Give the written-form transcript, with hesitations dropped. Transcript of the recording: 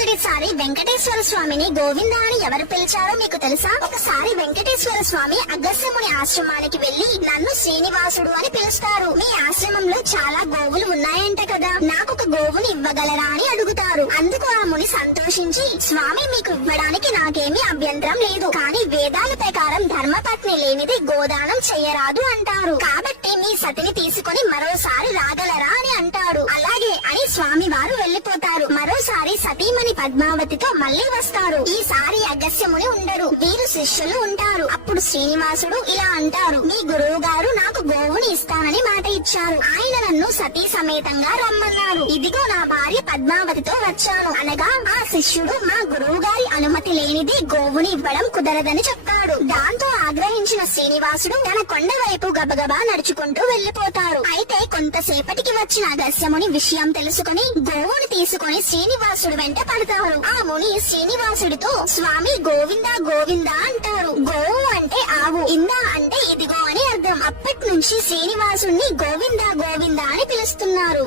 మొట్టమొదటిసారి వెంకటేశ్వర స్వామిని గోవింద అని ఎవరు పిలిచారో మీకు తెలుసా? ఒకసారి వెంకటేశ్వర స్వామి అగస్త్యముని ఆశ్రమానికి వెళ్లి నన్ను శ్రీనివాసుడు అని పిలుస్తారు. మీ ఆశ్రమంలో చాలా గోవులు ఉన్నాయంట కదా, నాకు ఒక గోవుని ఇవ్వగలరా అని అడుగుతారు. అందుకు ఆ ముని సంతోషించి, స్వామి మీకు ఇవ్వడానికి నాకేమీ అభ్యంతరం లేదు, కానీ వేదాల ప్రకారం ధర్మపత్ని లేనిది గోదానం చెయ్యరాదు అంటారు. కాబట్టి మీ సతిని తీసుకుని మరోసారి రాగలరా అని అంటాడు. అలాగే అని స్వామి వారు వెళ్లిపోతారు. మరోసారి సతీమణి పద్మావతితో మళ్లీ వస్తారు. ఈసారి అగస్త్యముని ఉండరు, వీరు శిష్యులు ఉంటారు. అప్పుడు శ్రీనివాసుడు ఇలా అంటారు, మీ గురువు గారు నాకు గోవుని ఇస్తానని మాట ఇచ్చారు. ఆయన నన్ను సతీ సమేతంగా రమ్మన్నారు. ఇదిగో నా భార్య పద్మావతితో వచ్చాను అనగా ఆ శిష్యుడు మా గురువు గారి అనుమతి లేనిది గోవుని ఇవ్వడం కుదరదని చెప్తాడు. దాంతో ఆగ్రహించిన శ్రీనివాసుడు తన కొండ వైపు గబగబా నడుచుకుంటూ వెళ్లిపోతారు. అయితే కొంతసేపటికి వచ్చిన అగస్త్యముని విషయం తెలుసుకుని గోవుని తీసుకుని శ్రీనివాసుడు వెంట పడతారు. ఆ ముని శ్రీనివాసుడితో, స్వామి గోవిందా గోవిందా అంటారు. గోవు అంటే ఆవు, ఇందా అంటే ఇదిగో అని అర్థం. అప్పటి నుంచి శ్రీనివాసుడిని గోవిందా గోవిందా అని పిలుస్తున్నారు.